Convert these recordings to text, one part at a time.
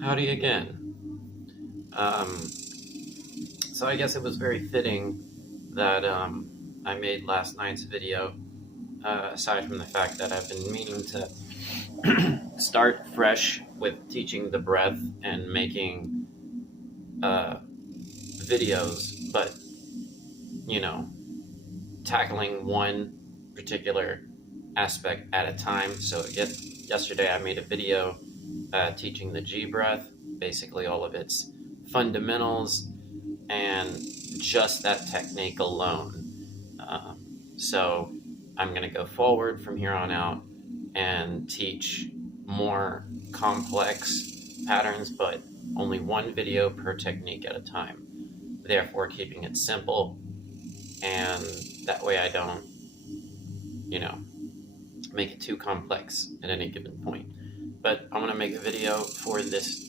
Howdy again. So I guess it was very fitting that I made last night's video, aside from the fact that I've been meaning to start fresh with teaching the breath and making videos, but, tackling one particular aspect at a time. So yesterday I made a video teaching the G breath, basically all of its fundamentals and just that technique alone. So I'm going to go forward from here on out and teach more complex patterns, but only one video per technique at a time. Therefore, keeping it simple, and that way I don't, make it too complex at any given point. But I'm going to make a video for this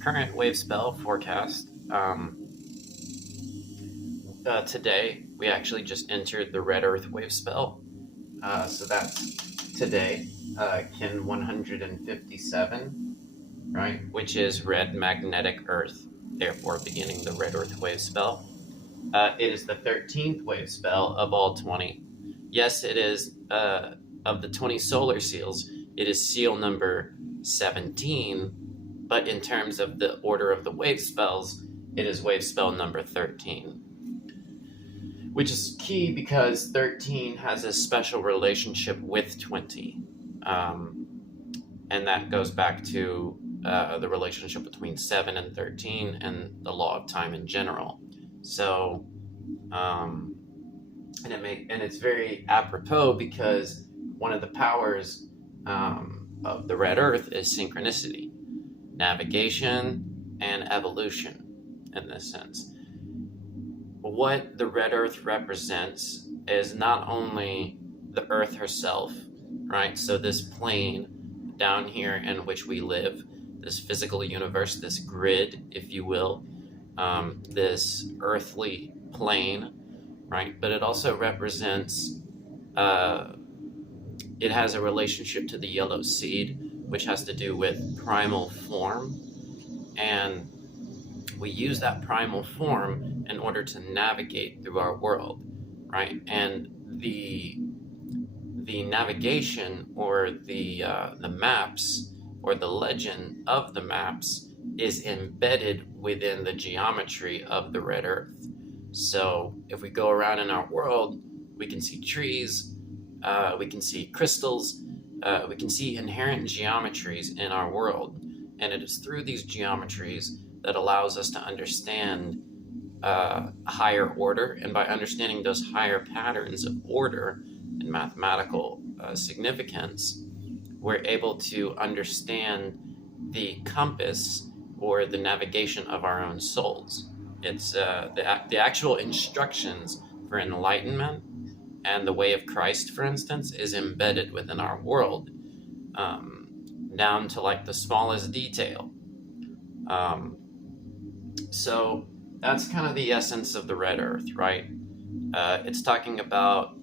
current Wavespell forecast. Today, we actually just entered the Red Earth Wavespell. So that's today, Kin 157, right? Which is Red Magnetic Earth, therefore beginning the Red Earth Wavespell. It is the 13th Wavespell of all 20. Yes, it is, of the 20 solar seals, it is seal number 17, but in terms of the order of the Wavespells, it is Wavespell number 13. Which is key because 13 has a special relationship with 20. And that goes back to the relationship between 7 and 13 and the law of time in general. So, and it's very apropos because one of the powers of the Red Earth is synchronicity, navigation, and evolution in this sense. What the Red Earth represents is not only the Earth herself, right? So this plane down here in which we live, this physical universe, this grid, if you will, this earthly plane, right? But it also represents, it has a relationship to the yellow seed, which has to do with primal form. And we use that primal form in order to navigate through our world, right? And the navigation or the maps or the legend of the maps is embedded within the geometry of the Red Earth. So if we go around in our world, we can see trees, we can see crystals, we can see inherent geometries in our world. And it is through these geometries that allows us to understand higher order. And by understanding those higher patterns of order and mathematical significance, we're able to understand the compass or the navigation of our own souls. It's the actual instructions for enlightenment and the way of Christ, for instance, is embedded within our world, down to like the smallest detail. So that's kind of the essence of the Red Earth, right? It's talking about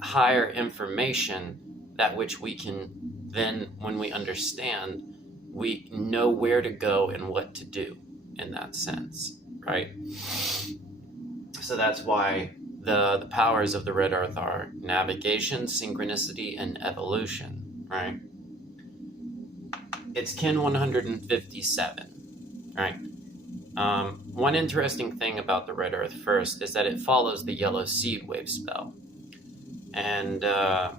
higher information, that which we can then, when we understand, we know where to go and what to do in that sense, right? So that's why the powers of the Red Earth are navigation, synchronicity, and evolution, right? It's Kin 157, right? One interesting thing about the Red Earth first is that it follows the yellow seed wave spell. And let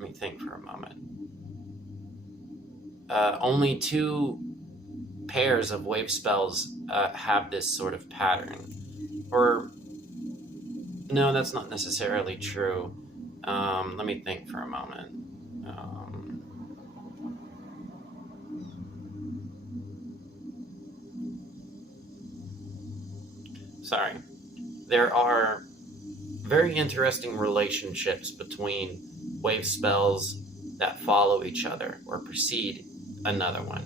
me think for a moment. Only 2 pairs of wave spells have this sort of pattern. Or, no, that's not necessarily true. Let me think for a moment. Sorry. There are very interesting relationships between wave spells that follow each other or precede another one.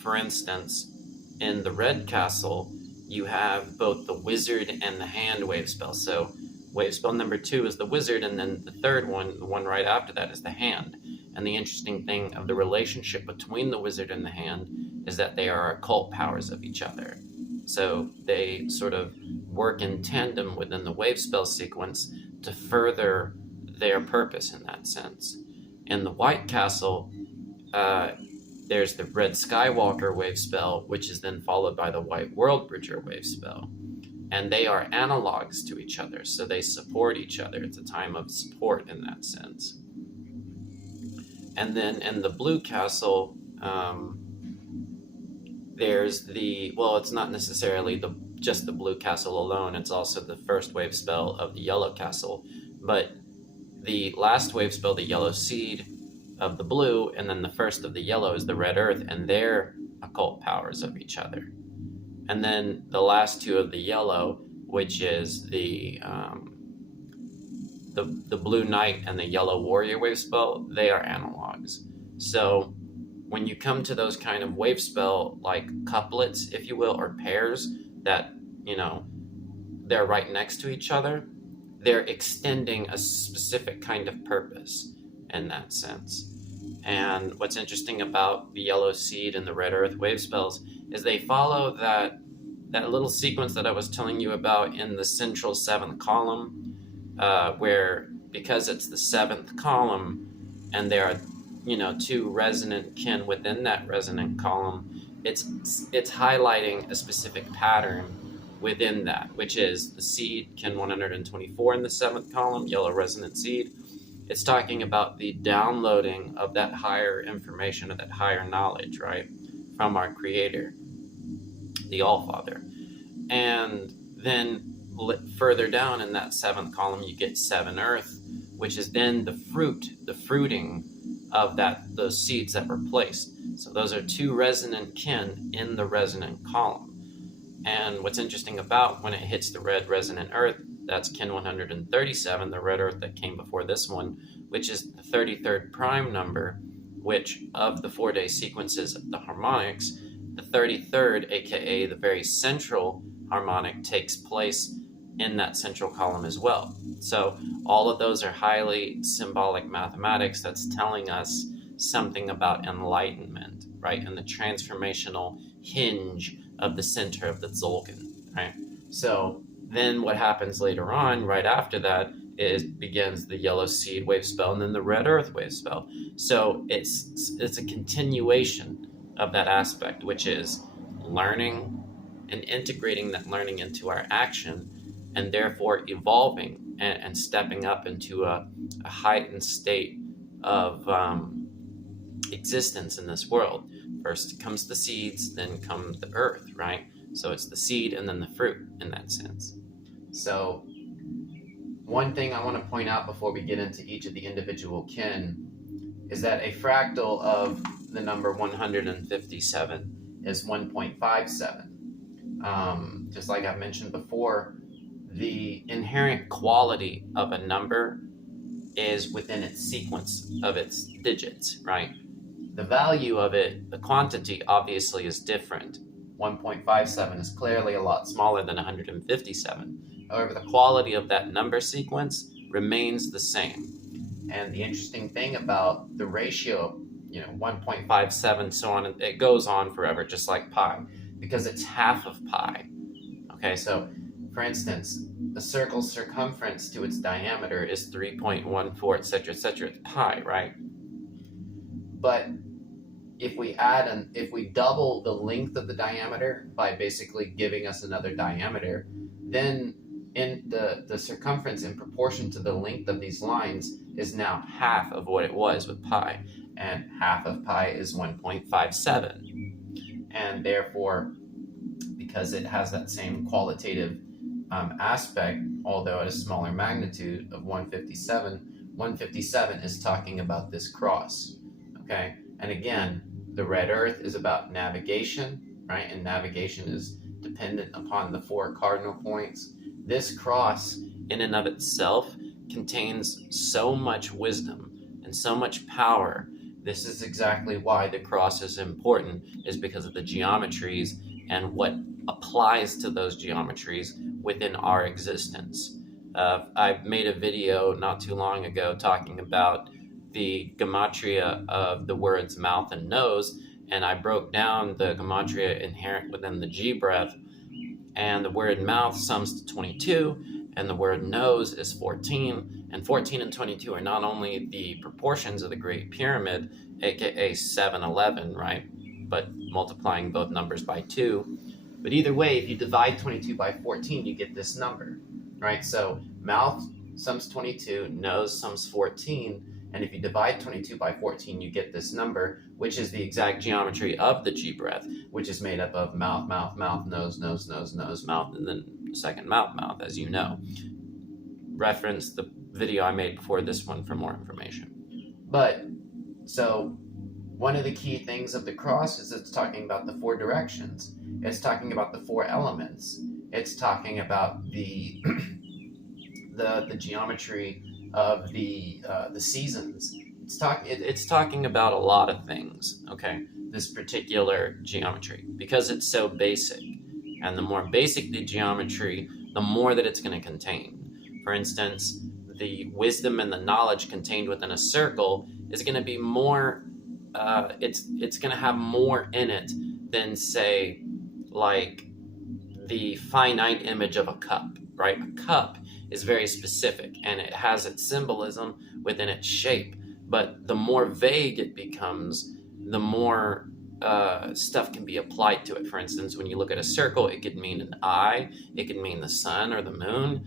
For instance, in the Red Castle, you have both the wizard and the hand wave spell. So wave spell number 2 is the wizard, and then the third one, the one right after that, is the hand. And the interesting thing of the relationship between the wizard and the hand is that they are occult powers of each other. So they sort of work in tandem within the Wavespell sequence to further their purpose in that sense. In the White Castle, there's the Red Skywalker Wavespell, which is then followed by the White Worldbridger Wavespell. And they are analogs to each other, so they support each other. It's a time of support in that sense. And then in the Blue Castle, there's it's not necessarily just the Blue Castle alone, it's also the first Wavespell of the Yellow Castle, but the last Wavespell, the Yellow Seed of the Blue, and then the first of the Yellow is the Red Earth, and they're occult powers of each other. And then the last two of the Yellow, which is the Blue Knight and the Yellow Warrior Wavespell, they are analogs. So when you come to those kind of Wavespell like couplets, if you will, or pairs that, they're right next to each other, they're extending a specific kind of purpose in that sense. And what's interesting about the Yellow Seed and the Red Earth Wavespells is they follow that little sequence that I was telling you about in the central 7th column, where because it's the 7th column and there are two resonant kin within that resonant column, it's highlighting a specific pattern within that, which is the seed, kin 124 in the 7th column, yellow resonant seed. It's talking about the downloading of that higher information, of that higher knowledge, right, from our Creator, the All-Father. And then further down in that 7th column, you get 7 Earth, which is then the fruiting of those seeds that were placed. So those are two resonant kin in the resonant column. And what's interesting about when it hits the red resonant Earth, that's kin 137, the red Earth that came before this one, which is the 33rd prime number, which of the 4-day sequences of the harmonics, the 33rd, aka the very central harmonic, takes place in that central column as well. So all of those are highly symbolic mathematics that's telling us something about enlightenment, right? And the transformational hinge of the center of the Tzolk'in, right? So then what happens later on, right after that, begins the Yellow Seed Wavespell and then the Red Earth Wavespell. So it's a continuation of that aspect, which is learning and integrating that learning into our action, and therefore evolving and stepping up into a heightened state of existence in this world. First comes the seeds, then comes the earth, right? So it's the seed and then the fruit in that sense. So one thing I want to point out before we get into each of the individual kin is that a fractal of the number 157 is 1.57. Just like I mentioned before, the inherent quality of a number is within its sequence of its digits, right? The value of it, the quantity, obviously is different. 1.57 is clearly a lot smaller than 157. However, the quality of that number sequence remains the same. And the interesting thing about the ratio, 1.57, so on, it goes on forever, just like pi, because it's half of pi. Okay, so for instance, a circle's circumference to its diameter is 3.14, etc., etc. It's pi, right? But if we double the length of the diameter by basically giving us another diameter, then in the circumference in proportion to the length of these lines is now half of what it was with pi, and half of pi is 1.57. And therefore, because it has that same qualitative aspect, although at a smaller magnitude of 157 is talking about this cross, okay? And again, the red earth is about navigation, right? And navigation is dependent upon the 4 cardinal points. This cross, in and of itself, contains so much wisdom and so much power. This is exactly why the cross is important, is because of the geometries and what applies to those geometries within our existence. I made a video not too long ago talking about the gematria of the words mouth and nose, and I broke down the gematria inherent within the G breath, and the word mouth sums to 22, and the word nose is 14, and 14 and 22 are not only the proportions of the Great Pyramid, aka 7-11, right, but multiplying both numbers by 2. But either way, if you divide 22 by 14, you get this number, right? So mouth sums 22, nose sums 14, and if you divide 22 by 14, you get this number, which is the exact geometry of the G breath, which is made up of mouth, mouth, mouth, nose, nose, nose, nose, mouth, and then second mouth, mouth, as you know. Reference the video I made before this one for more information. But, so, one of the key things of the cross is it's talking about the 4 directions. It's talking about the 4 elements. It's talking about the the geometry of the seasons. It's talking about a lot of things. Okay, this particular geometry, because it's so basic, and the more basic the geometry, the more that it's going to contain. For instance, the wisdom and the knowledge contained within a circle is going to be more. It's going to have more in it than, say, like the finite image of a cup, right? A cup is very specific, and it has its symbolism within its shape. But the more vague it becomes, the more stuff can be applied to it. For instance, when you look at a circle, it could mean an eye, it can mean the sun or the moon,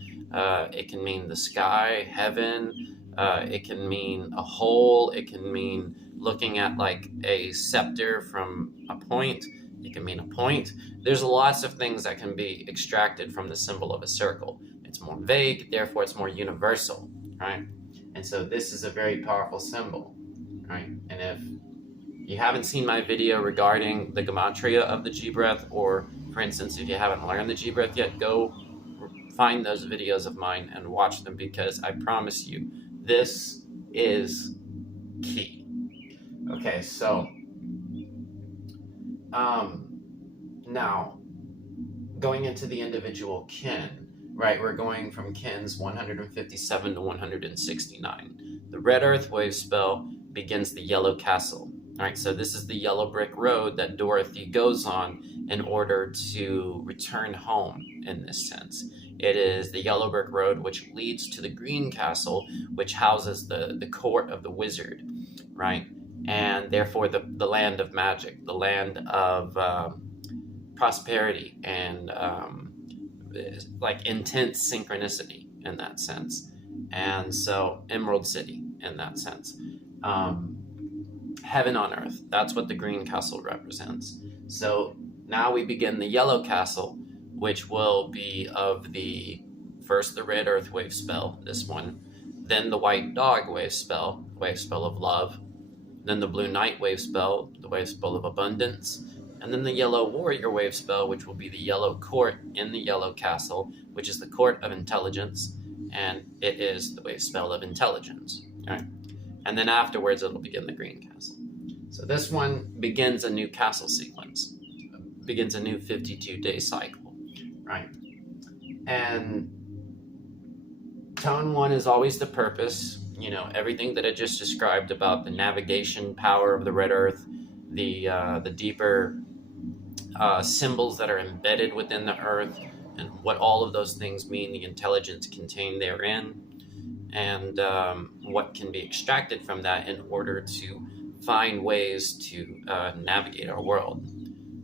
it can mean the sky, heaven, it can mean a hole, it can mean looking at like a scepter from a point, it can mean a point. There's lots of things that can be extracted from the symbol of a circle. It's more vague, therefore it's more universal, right? And so this is a very powerful symbol, right? And if you haven't seen my video regarding the gematria of the G breath, or for instance, if you haven't learned the G breath yet, go find those videos of mine and watch them, because I promise you, this is key. Okay, so now going into the individual kin, right? We're going from kins 157 to 169. The red earth wave spell begins the yellow castle. All right, so this is the yellow brick road that Dorothy goes on in order to return home, in this sense. It is the yellow brick road which leads to the green castle, which houses the court of the wizard, right? And therefore the land of magic, the land of prosperity and like intense synchronicity in that sense. And so Emerald City in that sense. Heaven on earth, that's what the green castle represents. So now we begin the yellow castle, which will be of the first the red earth wave spell, this one, then the white dog wave spell of love, then the blue knight wave spell, the wave spell of abundance, and then the yellow warrior wave spell, which will be the yellow court in the yellow castle, which is the court of intelligence, and it is the wave spell of intelligence. Right? And then afterwards, it'll begin the green castle. So this one begins a new castle sequence, begins a new 52-day cycle, right? And tone 1 is always the purpose, you know, everything that I just described about the navigation power of the red earth, the deeper symbols that are embedded within the earth, and what all of those things mean, the intelligence contained therein, and what can be extracted from that in order to find ways to navigate our world.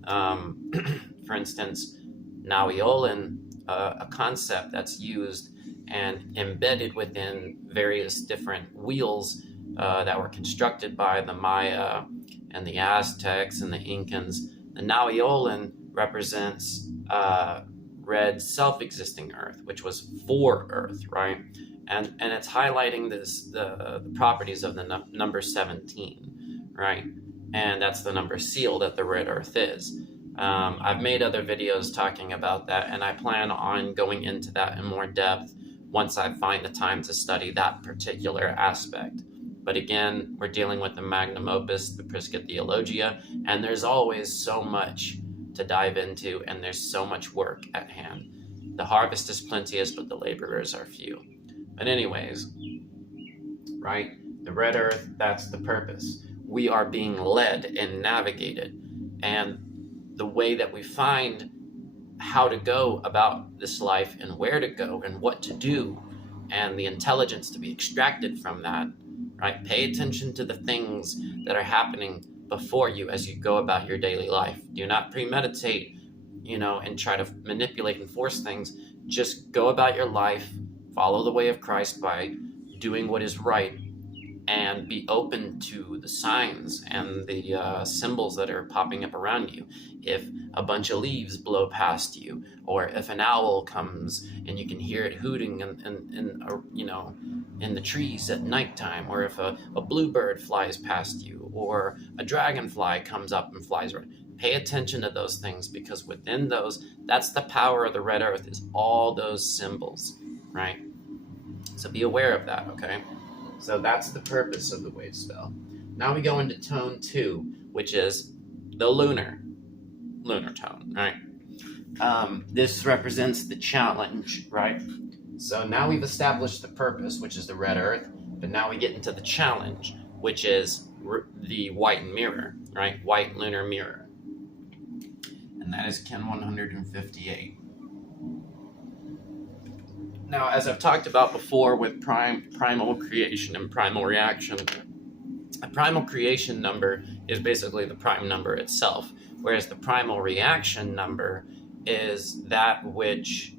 For instance, Nauiolan, a concept that's used and embedded within various different wheels that were constructed by the Maya and the Aztecs and the Incans. The Nauiolan represents red self-existing earth, which was for earth, right? And it's highlighting the properties of the number 17, right? And that's the number seal that the red earth is. I've made other videos talking about that, and I plan on going into that in more depth once I find the time to study that particular aspect. But again, we're dealing with the magnum opus, the Prisca Theologia, and there's always so much to dive into, and there's so much work at hand. The harvest is plenteous, but the laborers are few. But anyways, right, The red earth, that's the purpose. We are being led and navigated. And the way that we find how to go about this life and where to go and what to do and the intelligence to be extracted from that, right? Pay attention to the things that are happening before you as you go about your daily life. Do not premeditate, and try to manipulate and force things. Just go about your life, follow the way of Christ by doing what is right, and be open to the signs and the symbols that are popping up around you. If a bunch of leaves blow past you, or if an owl comes and you can hear it hooting in the trees at nighttime, or if a bluebird flies past you, or a dragonfly comes up and flies around, pay attention to those things, because within those, that's the power of the red earth, is all those symbols, right? So be aware of that, okay? So that's the purpose of the Wavespell. Now we go into tone 2, which is the lunar tone, right? This represents the challenge, right? So now we've established the purpose, which is the red earth, but now we get into the challenge, which is the white mirror, right? White lunar mirror. And that is Ken 158. Now, as I've talked about before with primal creation and primal reaction, a primal creation number is basically the prime number itself, whereas the primal reaction number is that which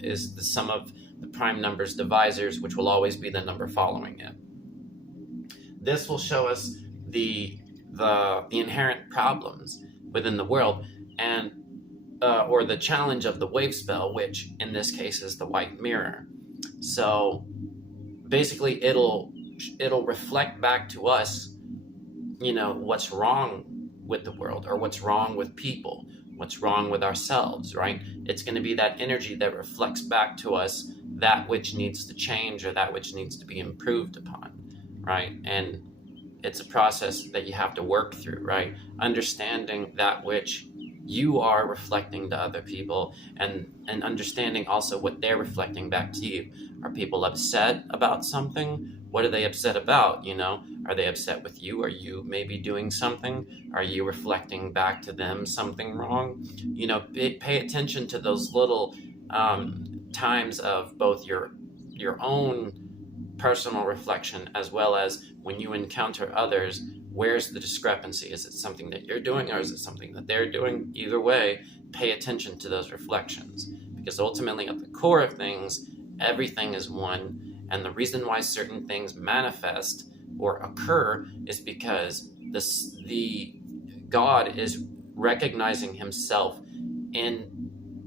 is the sum of the prime number's divisors, which will always be the number following it. This will show us the inherent problems within the world, and or the challenge of the Wavespell, which in this case is the white mirror. So basically it'll reflect back to us, what's wrong with the world, or what's wrong with people, what's wrong with ourselves, right? It's going to be that energy that reflects back to us that which needs to change, or that which needs to be improved upon, right? And it's a process that you have to work through, right? Understanding that which you are reflecting to other people, and understanding also what they're reflecting back to you. Are people upset about something? What are they upset about? Are they upset with you? Are you maybe doing something? Are you reflecting back to them something wrong? Pay attention to those little times of both your own personal reflection, as well as when you encounter others. Where's the discrepancy? Is it something that you're doing, or is it something that they're doing? Either way, pay attention to those reflections, because ultimately at the core of things, everything is one. And the reason why certain things manifest or occur is because the God is recognizing himself in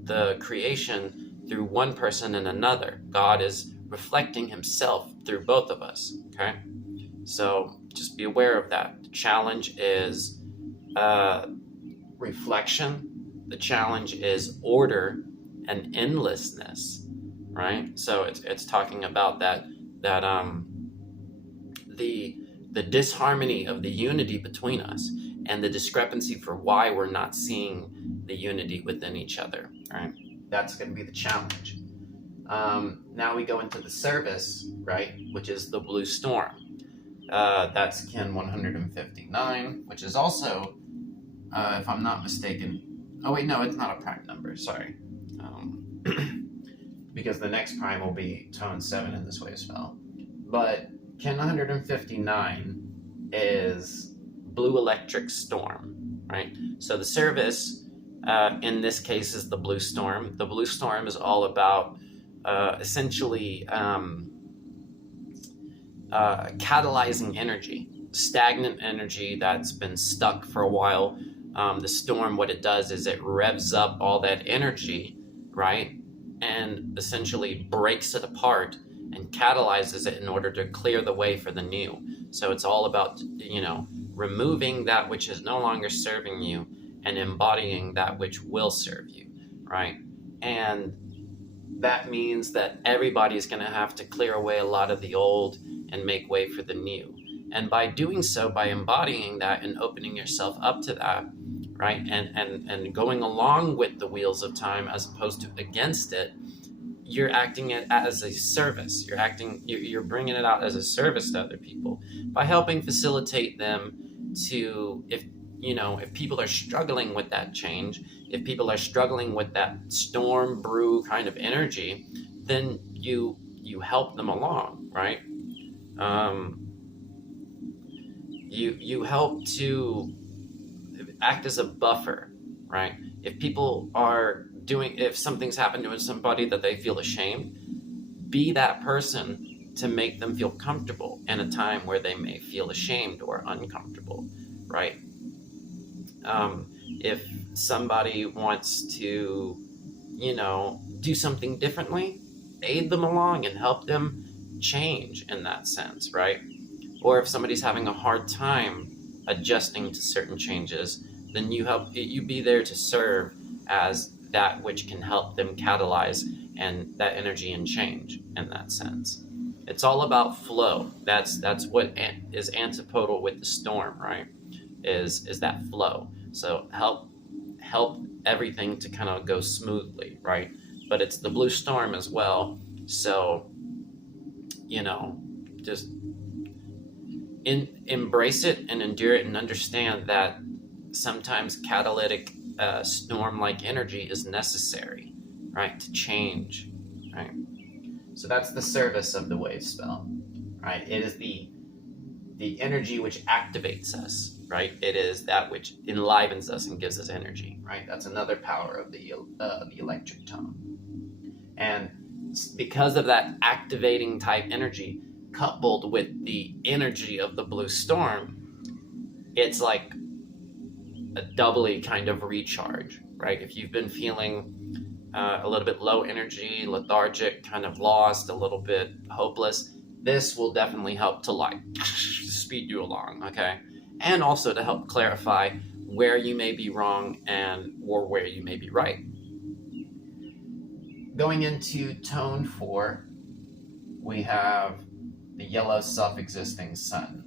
the creation through one person and another. God is reflecting himself through both of us, okay? So just be aware of that. The challenge is reflection. The challenge is order and endlessness, right? So it's talking about that the disharmony of the unity between us, and the discrepancy for why we're not seeing the unity within each other, right? That's going to be the challenge. Now we go into the service, right, which is the blue storm. That's Ken 159, which is also, if I'm not mistaken, oh wait, no, it's not a prime number, sorry. Because the next prime will be tone 7 in this Wavespell. But Ken 159 is blue electric storm, right? So the service, in this case, is the blue storm. The blue storm is all about essentially catalyzing energy, stagnant energy that's been stuck for a while. The storm, what it does is it revs up all that energy, right? And essentially breaks it apart and catalyzes it in order to clear the way for the new. So it's all about, removing that which is no longer serving you and embodying that which will serve you, right? And that means that everybody's going to have to clear away a lot of the old and make way for the new. And by doing so, by embodying that and opening yourself up to that, right, and going along with the wheels of time as opposed to against it, you're acting it as a service. You're bringing it out as a service to other people by helping facilitate them to, if people are struggling with that change, if people are struggling with that storm brew kind of energy, then you help them along, right? You help to act as a buffer, right? If something's happened to somebody that they feel ashamed, be that person to make them feel comfortable in a time where they may feel ashamed or uncomfortable, right? If somebody wants to, do something differently, aid them along and help them change in that sense, right? Or if somebody's having a hard time adjusting to certain changes, then you be there to serve as that which can help them catalyze and that energy and change in that sense. It's all about flow. That's what is antipodal with the storm, right? Is that flow. So help everything to kind of go smoothly, right? But it's the blue storm as well. So, just embrace it and endure it and understand that sometimes catalytic storm-like energy is necessary, right, to change, right? So that's the service of the Wavespell, right? It is the energy which activates us, right? It is that which enlivens us and gives us energy, right? That's another power of the electric tone. And because of that activating type energy, coupled with the energy of the blue storm, it's like a doubly kind of recharge, right? If you've been feeling a little bit low energy, lethargic, kind of lost, a little bit hopeless, this will definitely help to speed you along, okay? And also to help clarify where you may be wrong or where you may be right. Going into tone 4, we have the yellow self-existing sun.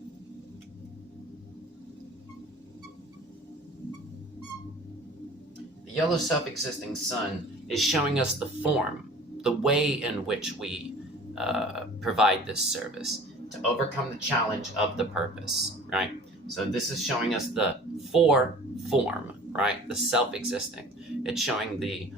The yellow self-existing sun is showing us the form, the way in which we provide this service to overcome the challenge of the purpose, right? So this is showing us the form, right? The self-existing. It's showing the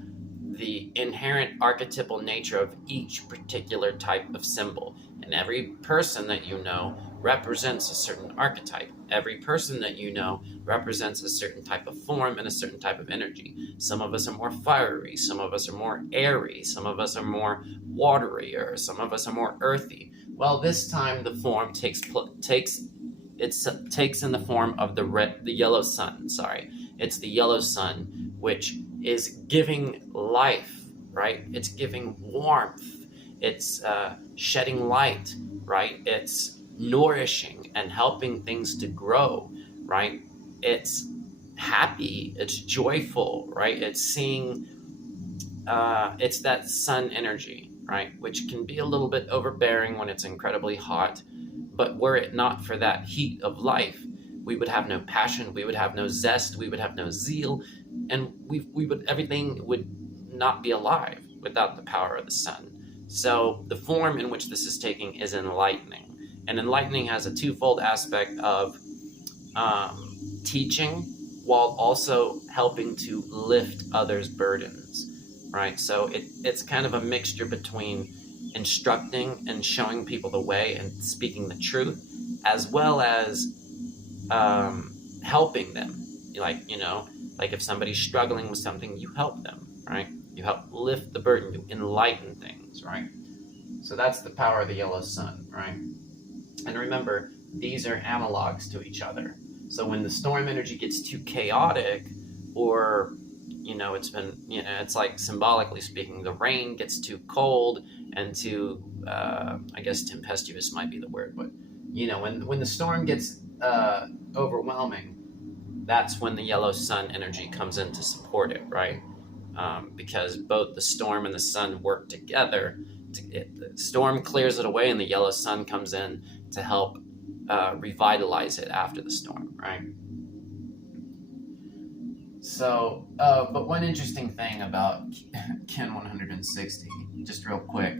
inherent archetypal nature of each particular type of symbol. And every person that you know represents a certain archetype. Every person that you know represents a certain type of form and a certain type of energy. Some of us are more fiery, some of us are more airy, some of us are more watery, or some of us are more earthy. Well, this time the form takes in the form of the yellow sun. Sorry, it's the yellow sun, which is giving life, right? It's giving warmth. It's shedding light, right? It's nourishing and helping things to grow, right? It's happy. It's joyful, right? It's seeing. It's that sun energy, right? Which can be a little bit overbearing when it's incredibly hot. But were it not for that heat of life, we would have no passion, we would have no zest, we would have no zeal, and everything would not be alive without the power of the sun. So the form in which this is taking is enlightening. And enlightening has a twofold aspect of teaching while also helping to lift others' burdens, right? So it's kind of a mixture between instructing and showing people the way and speaking the truth, as well as helping them. Like if somebody's struggling with something, you help them, right? You help lift the burden, you enlighten things, right? So that's the power of the yellow sun, right? And remember, these are analogs to each other. So when the storm energy gets too chaotic, or it's like symbolically speaking, the rain gets too cold and too, I guess tempestuous might be the word, but when the storm gets overwhelming, that's when the yellow sun energy comes in to support it, right? Because both the storm and the sun work together. The storm clears it away, and the yellow sun comes in to help revitalize it after the storm, right? But one interesting thing about Kin 160, just real quick.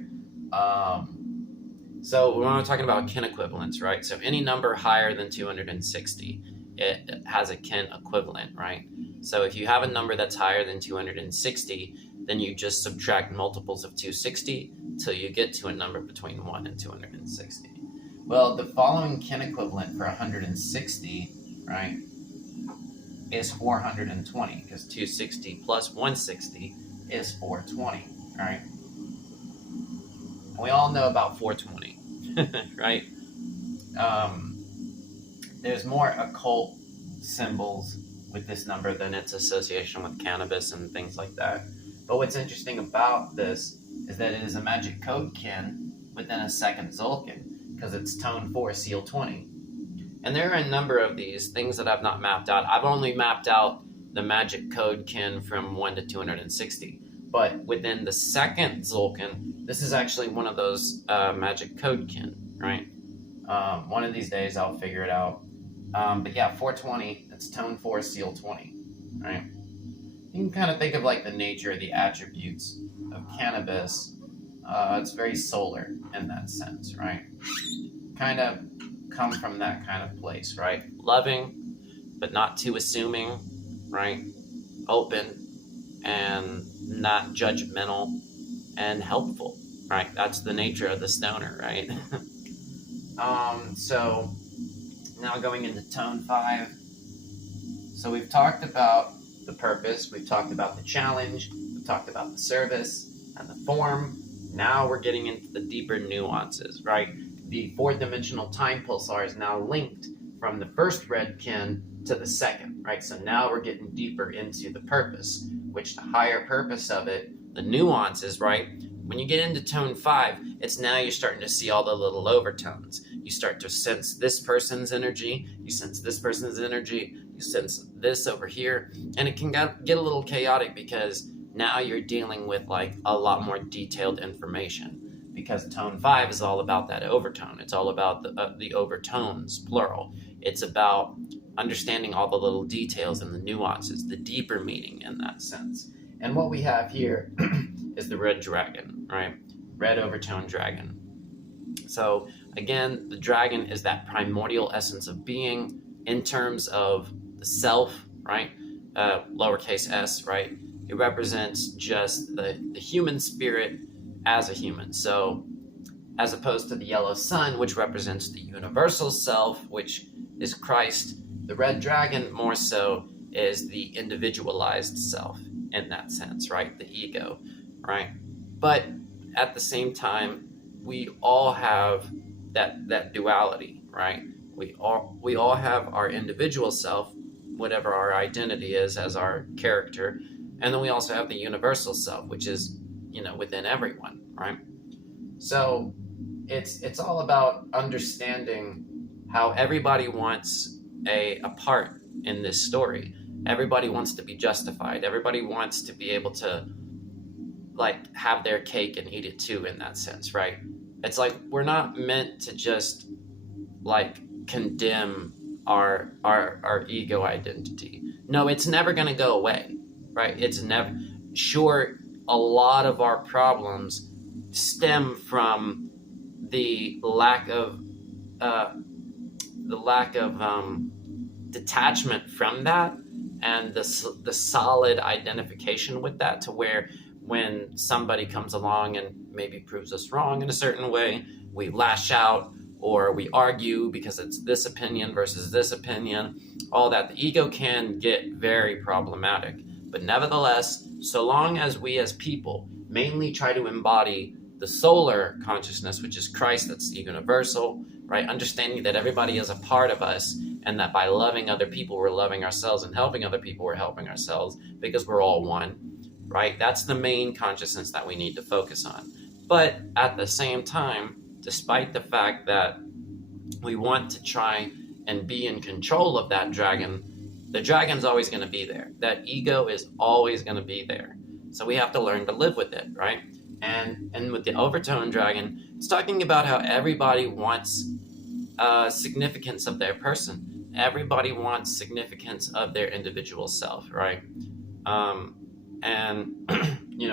So when we're talking about kin equivalents, right? So any number higher than 260, it has a kin equivalent, right? So if you have a number that's higher than 260, then you just subtract multiples of 260 till you get to a number between 1 and 260. Well, the following kin equivalent for 160, right, is 420, because 260 plus 160 is 420, right? And we all know about 420, right? There's more occult symbols with this number than its association with cannabis and things like that. But what's interesting about this is that it is a magic code kin within a second Zolkin, because it's tone 4, seal 20. And there are a number of these things that I've not mapped out. I've only mapped out the magic code kin from 1 to 260. But within the second Zolkin, this is actually one of those magic code kin, right? One of these days I'll figure it out. But yeah, 420, it's tone 4, seal 20, right? You can kind of think of like the nature of the attributes of cannabis. It's very solar in that sense, right? Kind of come from that kind of place, right? Loving, but not too assuming, right? Open and not judgmental and helpful, right? That's the nature of the stoner, right? So now going into tone 5. So we've talked about the purpose, we've talked about the challenge, we've talked about the service and the form. Now we're getting into the deeper nuances, right? The 4-dimensional time pulsar is now linked from the first red kin to the second, right? So now we're getting deeper into the purpose, which the higher purpose of it, the nuances, right? When you get into tone 5, it's now you're starting to see all the little overtones. You start to sense this person's energy, you sense this person's energy, you sense this over here, and it can get a little chaotic because now you're dealing with like a lot more detailed information, because tone 5 is all about that overtone. It's all about the overtones, plural. It's about understanding all the little details and the nuances, the deeper meaning in that sense. And what we have here is the red dragon, right? Red overtone dragon. So again, the dragon is that primordial essence of being in terms of the self, right? Lowercase s, right? It represents just the human spirit as a human. So as opposed to the yellow sun, which represents the universal self, which is Christ, the red dragon more so is the individualized self in that sense, right? The ego, right? But at the same time, we all have that duality, right? We all have our individual self, whatever our identity is as our character, and then we also have the universal self, which is, within everyone, right? So it's all about understanding how everybody wants a part in this story. Everybody wants to be justified. Everybody wants to be able to like have their cake and eat it too, in that sense, right? It's like we're not meant to just like condemn our ego identity. No, it's never going to go away, right? It's never. Sure, a lot of our problems stem from the lack of detachment from that, and the solid identification with that, to where when somebody comes along and maybe proves us wrong in a certain way, we lash out or we argue because it's this opinion versus this opinion, all that. The ego can get very problematic. But nevertheless, so long as we as people mainly try to embody the solar consciousness, which is Christ, that's the universal, right? Understanding that everybody is a part of us, and that by loving other people, we're loving ourselves, and helping other people, we're helping ourselves, because we're all one, right? That's the main consciousness that we need to focus on. But at the same time, despite the fact that we want to try and be in control of that dragon, the dragon's always going to be there. That ego is always going to be there. So we have to learn to live with it, right? And with the overtone dragon, it's talking about how everybody wants significance of their person. everybody wants significance of their individual self, right? And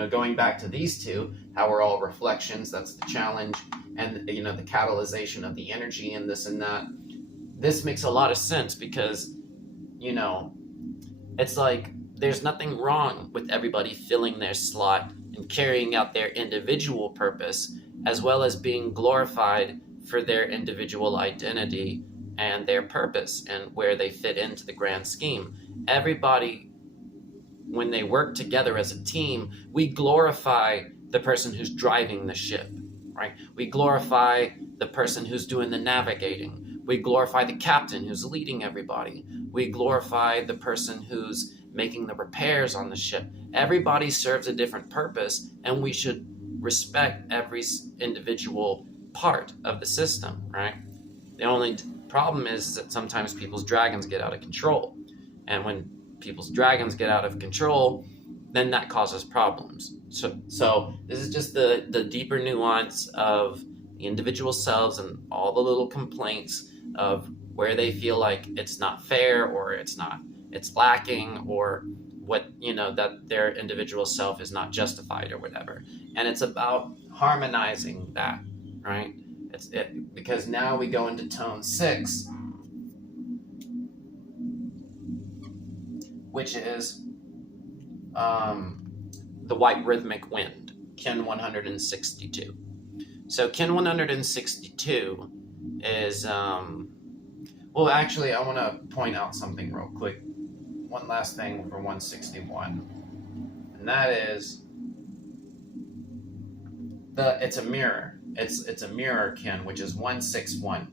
going back to these two, how we're all reflections, that's the challenge, and the catalyzation of the energy and this and that. This makes a lot of sense because it's like there's nothing wrong with everybody filling their slot and carrying out their individual purpose, as well as being glorified for their individual identity and their purpose and where they fit into the grand scheme. Everybody, when they work together as a team, we glorify the person who's driving the ship, right? We glorify the person who's doing the navigating. We glorify the captain who's leading everybody. We glorify the person who's making the repairs on the ship. Everybody serves a different purpose, and we should respect every individual part of the system, right? The only problem is that sometimes people's dragons get out of control. And when people's dragons get out of control, then that causes problems. So this is just the deeper nuance of the individual selves and all the little complaints of where they feel like it's not fair or it's lacking, or what, that their individual self is not justified or whatever. And it's about harmonizing that, right? Because now we go into tone 6, which is the white rhythmic wind, Kin 162. So Kin 162 is, well, actually, I want to point out something real quick. One last thing for 161, and that is it's a mirror. It's a mirror kin, which is 161.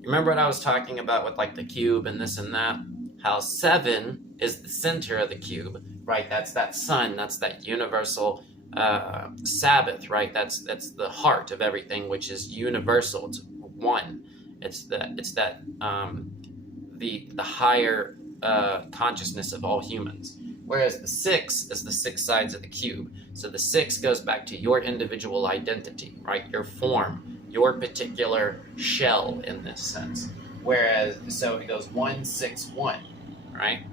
You remember what I was talking about with like the cube and this and that? How 7 is the center of the cube, right? That's that sun. That's that universal Sabbath, right? That's the heart of everything, which is universal. It's one. It's that the higher consciousness of all humans. Whereas the 6 is the 6 sides of the cube. So the 6 goes back to your individual identity, right? Your form, your particular shell in this sense. Whereas, so it goes 161, right?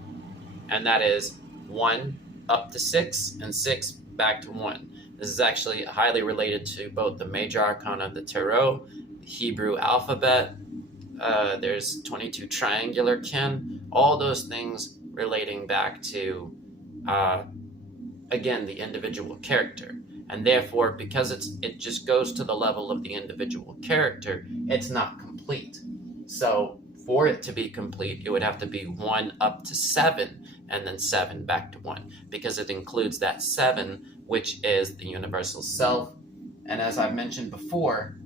And that is 1 up to 6 and 6 back to 1. This is actually highly related to both the major arcana of the tarot, the Hebrew alphabet. There's 22 triangular kin, all those things relating back to, again, the individual character. And therefore, because it just goes to the level of the individual character, it's not complete. So for it to be complete, it would have to be 1 up to 7 and then 7 back to 1, because it includes that 7, which is the universal self. And as I've mentioned before,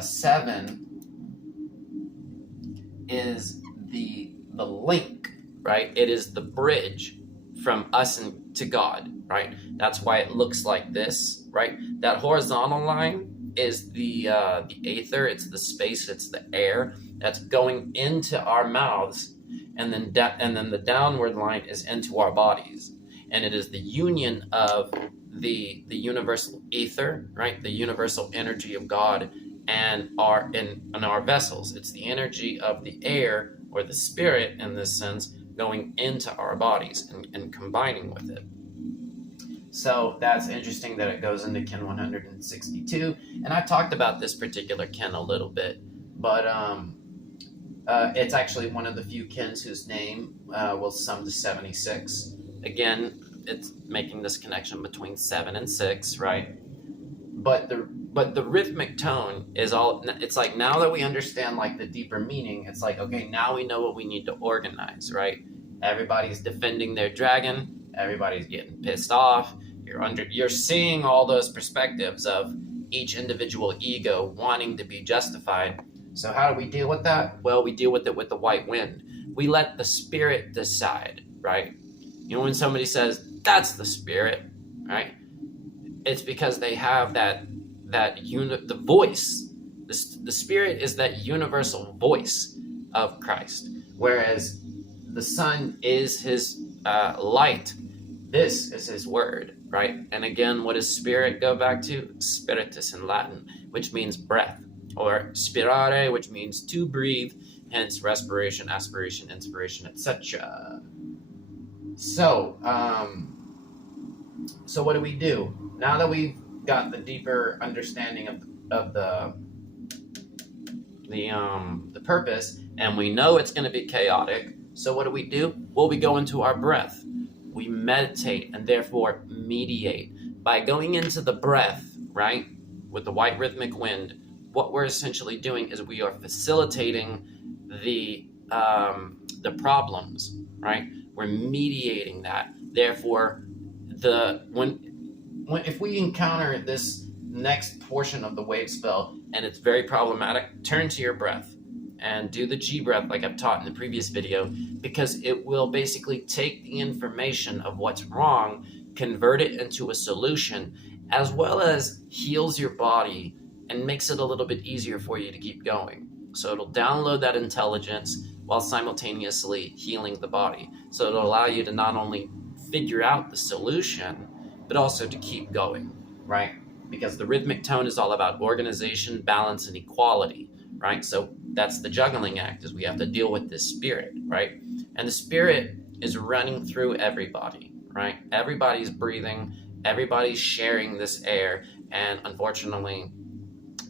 7 is the link, right? It is the bridge from us and to God, right? That's why it looks like this, right? That horizontal line is the aether, it's the space, it's the air that's going into our mouths, and then the downward line is into our bodies, and it is the union of the universal ether, right? The universal energy of God and our vessels. It's the energy of the air, or the spirit in this sense, going into our bodies and combining with it. So that's interesting that it goes into Kin 162. And I talked about this particular kin a little bit, but it's actually one of the few kins whose name will sum to 76. Again, it's making this connection between 7 and 6, right? But the rhythmic tone is all, it's like, now that we understand like the deeper meaning, it's like, okay, now we know what we need to organize, right? Everybody's defending their dragon, everybody's getting pissed off, you're seeing all those perspectives of each individual ego wanting to be justified. So how do we deal with that? Well, we deal with it with the white wind. We let the spirit decide, right? When somebody says, that's the spirit, right? It's because they have the voice. The spirit is that universal voice of Christ, whereas the sun is his light. This is his word, right? And again, what does spirit go back to? Spiritus in Latin, which means breath, or spirare, which means to breathe, hence respiration, aspiration, inspiration, etc. So, so what do we do now that we've got the deeper understanding of the purpose, and we know it's going to be chaotic? So what do? Well, we go into our breath. We meditate and therefore mediate by going into the breath, right? With the white rhythmic wind, what we're essentially doing is we are facilitating the problems, right? We're mediating that. Therefore, if we encounter this next portion of the Wavespell and it's very problematic, turn to your breath and do the G breath like I've taught in the previous video, because it will basically take the information of what's wrong, convert it into a solution, as well as heals your body and makes it a little bit easier for you to keep going. So it'll download that intelligence while simultaneously healing the body. So it'll allow you to not only figure out the solution, but also to keep going, right? Because the rhythmic tone is all about organization, balance, and equality, right? So that's the juggling act, is we have to deal with this spirit, right? And the spirit is running through everybody, right? Everybody's breathing, everybody's sharing this air, and unfortunately,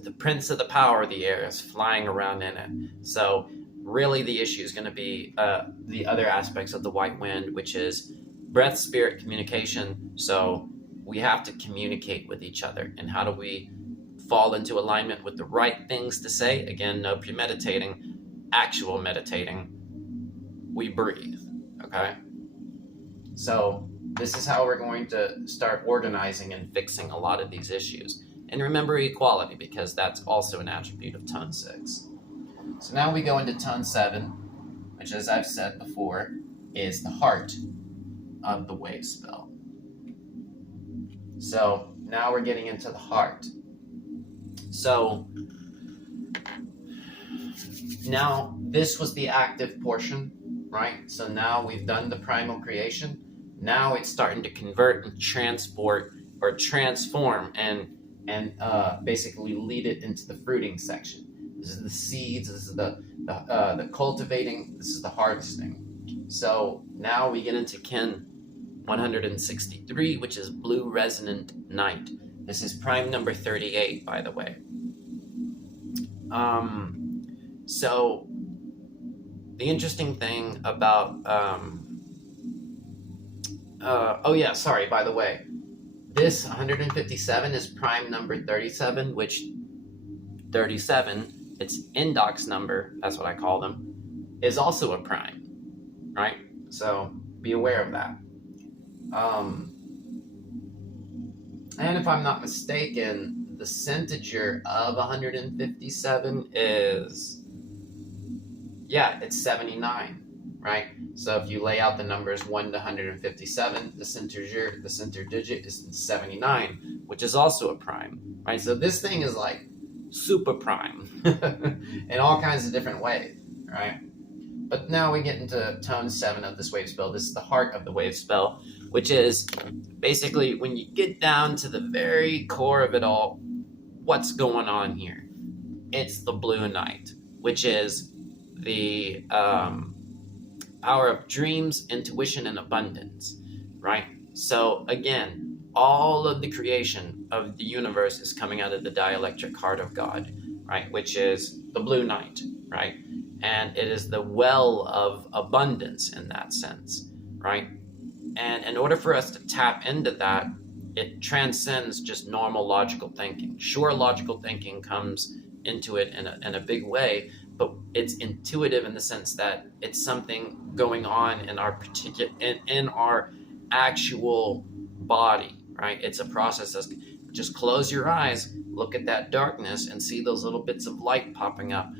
the prince of the power of the air is flying around in it. So really the issue is going to be the other aspects of the white wind, which is breath, spirit, communication. So we have to communicate with each other. And how do we fall into alignment with the right things to say? Again, no premeditating, actual meditating. We breathe, okay? So this is how we're going to start organizing and fixing a lot of these issues. And remember equality, because that's also an attribute of tone 6. So now we go into tone 7, which, as I've said before, is the heart of the Wavespell. So now we're getting into the heart. So now this was the active portion, right? So now we've done the primal creation. Now it's starting to convert and transport or transform and basically lead it into the fruiting section. This is the seeds. This is the cultivating. This is the harvesting. So now we get into Kin 163, which is Blue Resonant Night. This is prime number 38, by the way. So the interesting thing about by the way, this 157 is prime number 37, which 37, its index number, that's what I call them, is also a prime, right? So be aware of that. And if I'm not mistaken, the centiger of 157 is, it's 79, right? So if you lay out the numbers 1 to 157, the center digit is 79, which is also a prime, right? So this thing is like super prime in all kinds of different ways, right? But now we get into tone 7 of this Wavespell. This is the heart of the Wavespell, which is basically when you get down to the very core of it all, what's going on here? It's the Blue Night, which is the power of dreams, intuition, and abundance, right? So again, all of the creation of the universe is coming out of the dielectric heart of God, right? Which is the Blue Night, right? And it is the well of abundance in that sense, right? And in order for us to tap into that, it transcends just normal logical thinking. Sure, logical thinking comes into it in a big way, but it's intuitive in the sense that it's something going on in our in our actual body, right? It's a process that's just close your eyes, look at that darkness, and see those little bits of light popping up.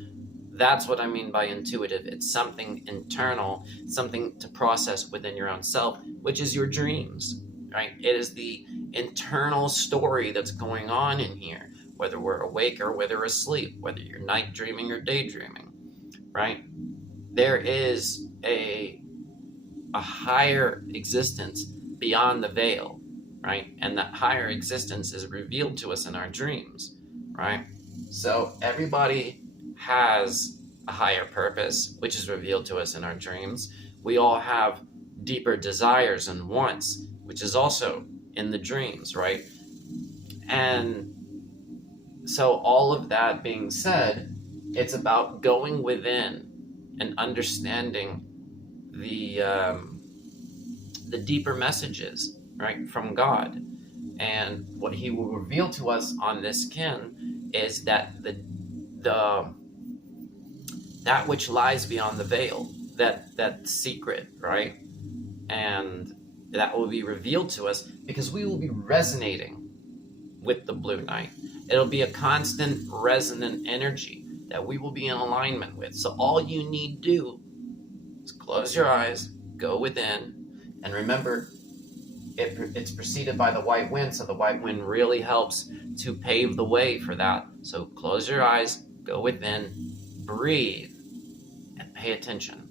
That's what I mean by intuitive. It's something internal, something to process within your own self, which is your dreams, right? It is the internal story that's going on in here, whether we're awake or whether we're asleep, whether you're night dreaming or daydreaming, right? There is a higher existence beyond the veil, right? And that higher existence is revealed to us in our dreams, right? So everybody has a higher purpose, which is revealed to us in our dreams. We all have deeper desires and wants, which is also in the dreams, right? And so, all of that being said, it's about going within and understanding the deeper messages, right, from God. And what He will reveal to us on this kin is that the that which lies beyond the veil, that secret, right, and that will be revealed to us because we will be resonating with the blue night. It'll be a constant resonant energy that we will be in alignment with. So all you need to do is close your eyes, go within, and remember, it's preceded by the white wind, so the white wind really helps to pave the way for that. So close your eyes, go within, breathe, and pay attention,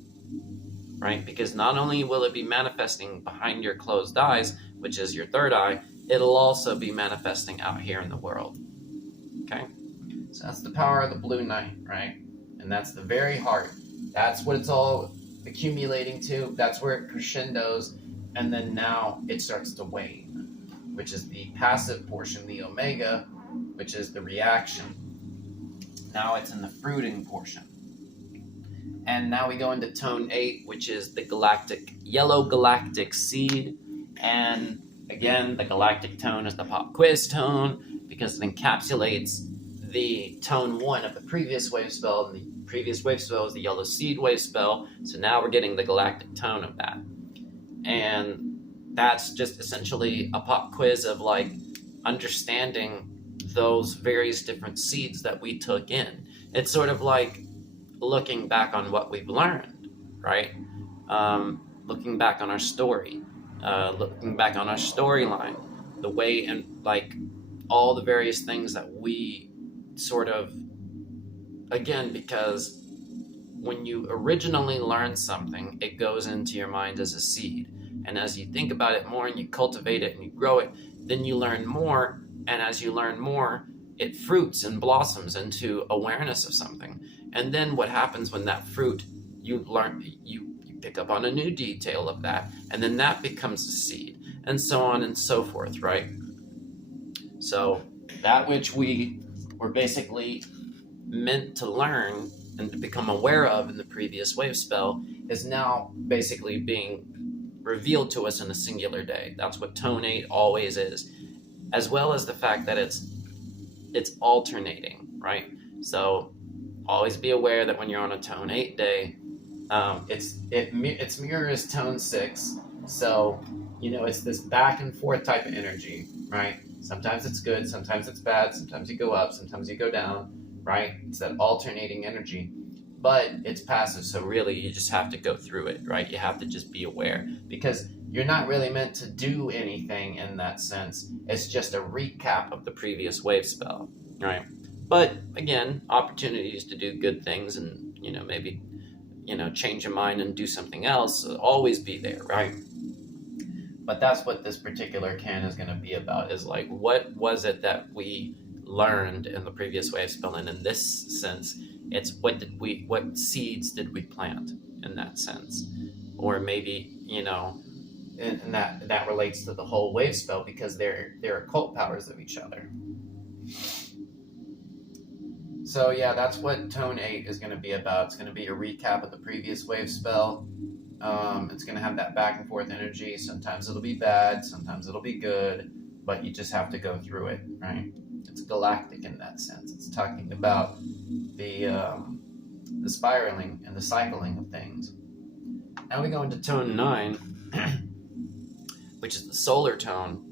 right? Because not only will it be manifesting behind your closed eyes, which is your third eye, it'll also be manifesting out here in the world, okay? So that's the power of the blue night, right? And that's the very heart. That's what it's all accumulating to. That's where it crescendos. And then now it starts to wane, which is the passive portion, the omega, which is the reaction. Now it's in the fruiting portion. And now we go into tone 8, which is the yellow galactic seed. And again, the galactic tone is the pop quiz tone because it encapsulates the tone 1 of the previous wave spell. And the previous wave spell is the yellow seed wave spell. So now we're getting the galactic tone of that. And that's just essentially a pop quiz of like understanding those various different seeds that we took in. It's sort of like looking back on what we've learned, right? Looking back on our story, looking back on our storyline, the way and like all the various things that we sort of, again, because when you originally learn something, it goes into your mind as a seed. And as you think about it more and you cultivate it and you grow it, then you learn more. And as you learn more, it fruits and blossoms into awareness of something. And then what happens when that fruit, you pick up on a new detail of that, and then that becomes a seed, and so on and so forth, right? So that which we were basically meant to learn and to become aware of in the previous wave spell is now basically being revealed to us in a singular day. That's what tone 8 always is, as well as the fact that it's alternating, right? So always be aware that when you're on a tone 8 day, its mirror is tone 6. So, it's this back and forth type of energy, right? Sometimes it's good, sometimes it's bad, sometimes you go up, sometimes you go down, right? It's that alternating energy, but it's passive. So really you just have to go through it, right? You have to just be aware because you're not really meant to do anything in that sense. It's just a recap of the previous wave spell, right? But again, opportunities to do good things and, maybe, change your mind and do something else, always be there, right? But that's what this particular can is going to be about, is like, what was it that we learned in the previous wave spell? And in this sense, it's what seeds did we plant in that sense? Or maybe, and that relates to the whole wave spell because they're occult powers of each other. So yeah, that's what tone 8 is going to be about. It's going to be a recap of the previous wave spell. It's going to have that back and forth energy. Sometimes it'll be bad, sometimes it'll be good, but you just have to go through it, right? It's galactic in that sense. It's talking about the spiraling and the cycling of things. Now we go into tone 9, which is the solar tone,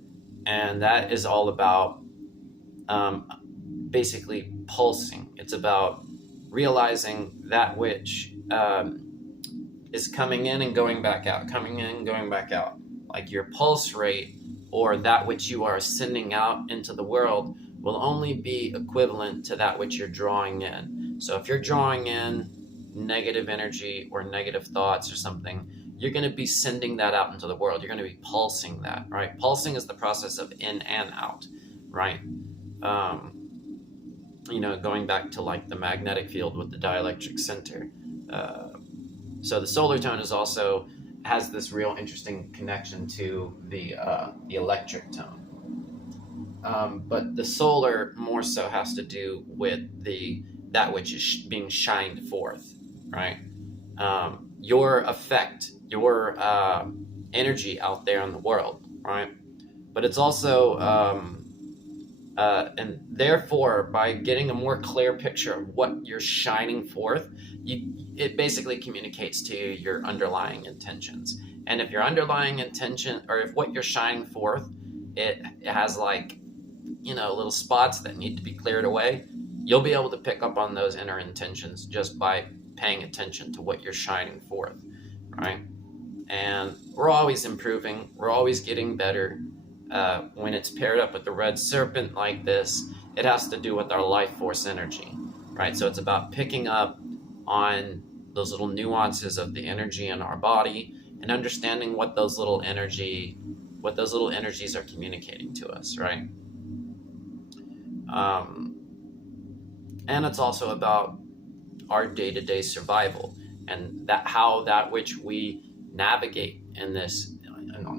and that is all about basically pulsing. It's about realizing that which is coming in and going back out, coming in and going back out. Like your pulse rate or that which you are sending out into the world will only be equivalent to that which you're drawing in. So if you're drawing in negative energy or negative thoughts or something, you're going to be sending that out into the world. You're going to be pulsing that, right? Pulsing is the process of in and out, right? going back to like the magnetic field with the dielectric center. So the solar tone is also has this real interesting connection to the electric tone. But the solar more so has to do with that which is being shined forth, right? Your effect, your energy out there in the world, right? But it's also, and therefore, by getting a more clear picture of what you're shining forth, it basically communicates to you your underlying intentions. And if your underlying intention, or if what you're shining forth, it has like, little spots that need to be cleared away, you'll be able to pick up on those inner intentions just by paying attention to what you're shining forth, right? And we're always improving, we're always getting better. When it's paired up with the red serpent like this, it has to do with our life force energy, right? So it's about picking up on those little nuances of the energy in our body and understanding what those little energies are communicating to us, right? And it's also about our day-to-day survival and how that which we navigate on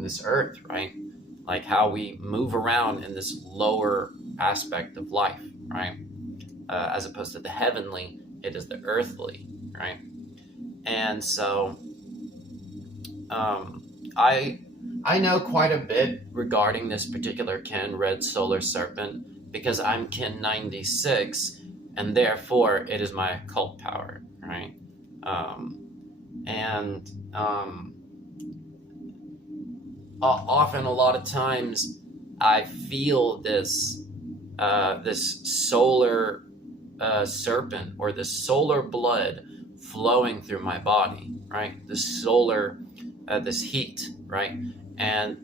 this earth, right? Like how we move around in this lower aspect of life, right? As opposed to the heavenly, it is the earthly, right? And so I know quite a bit regarding this particular kin, red solar serpent, because I'm kin 96, and therefore it is my occult power, right? Often, a lot of times, I feel this solar serpent, or this solar blood flowing through my body, right? This heat, right? And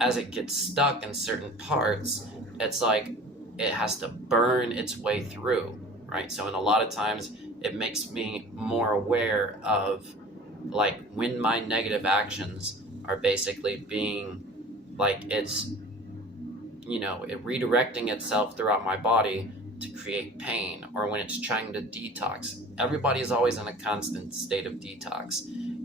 as it gets stuck in certain parts, it's like it has to burn its way through, right? So in a lot of times, it makes me more aware of like when my negative actions are basically being like it's it redirecting itself throughout my body to create pain, or when it's trying to detox. Everybody is always in a constant state of detox,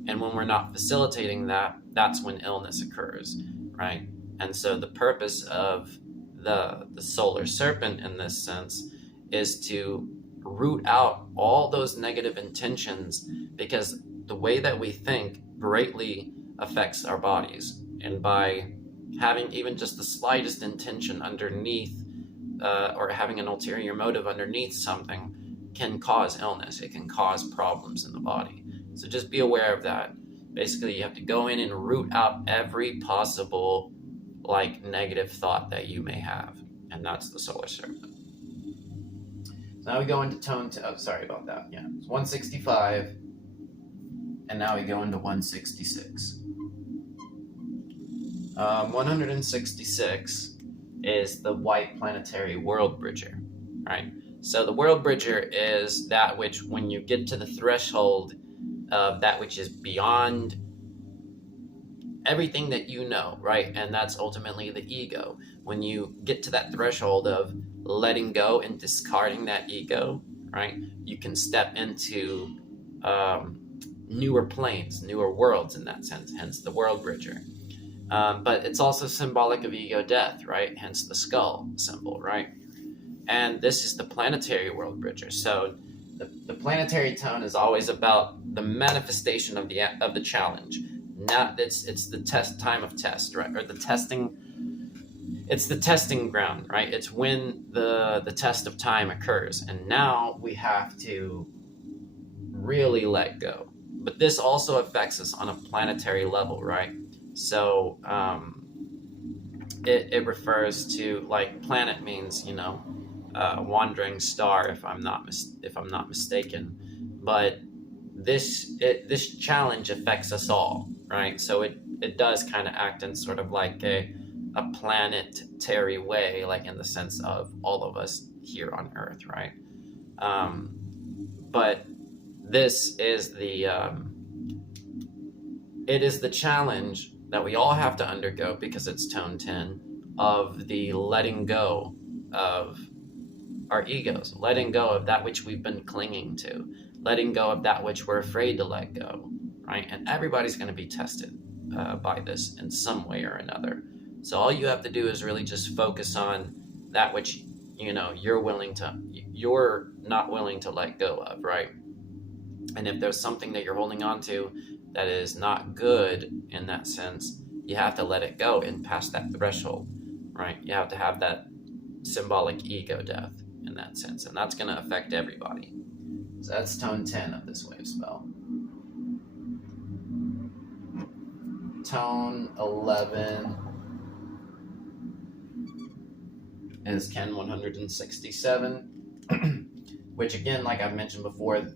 and when we're not facilitating that, that's when illness occurs, right? And so the purpose of the solar serpent in this sense is to root out all those negative intentions, because the way that we think greatly affects our bodies. And by having even just the slightest intention underneath, or having an ulterior motive underneath something, can cause illness. It can cause problems in the body. So just be aware of that. Basically, you have to go in and root out every possible like negative thought that you may have, and that's the solar serpent. So now we go into tone. Sorry about that. Yeah, it's 165, and now we go into 166. 166 is the white planetary world bridger, right? So the world bridger is that which, when you get to the threshold of that which is beyond everything that you know, right? And that's ultimately the ego. When you get to that threshold of letting go and discarding that ego, right, you can step into newer planes, newer worlds in that sense, hence the world bridger. But it's also symbolic of ego death, right? Hence the skull symbol, right? And this is the planetary world bridger. So the planetary tone is always about the manifestation of the challenge. Now it's the time of test, right? Or the testing. It's the testing ground, right? It's when the test of time occurs, and now we have to really let go. But this also affects us on a planetary level, right? So it refers to, like, planet means wandering star, if I'm not mistaken. But this challenge affects us all, right? So it does kind of act in sort of like a planetary way, like in the sense of all of us here on Earth, right? But this is it is the challenge that we all have to undergo, because it's tone 10, of the letting go of our egos, letting go of that which we've been clinging to, letting go of that which we're afraid to let go, right? And everybody's going to be tested by this in some way or another. So all you have to do is really just focus on that which you're not willing to let go of, right? And if there's something that you're holding on to that is not good in that sense, you have to let it go and pass that threshold, right? You have to have that symbolic ego death in that sense, and that's going to affect everybody. So that's tone 10 of this wave spell. Tone 11 is Ken 167, which again, like I've mentioned before, if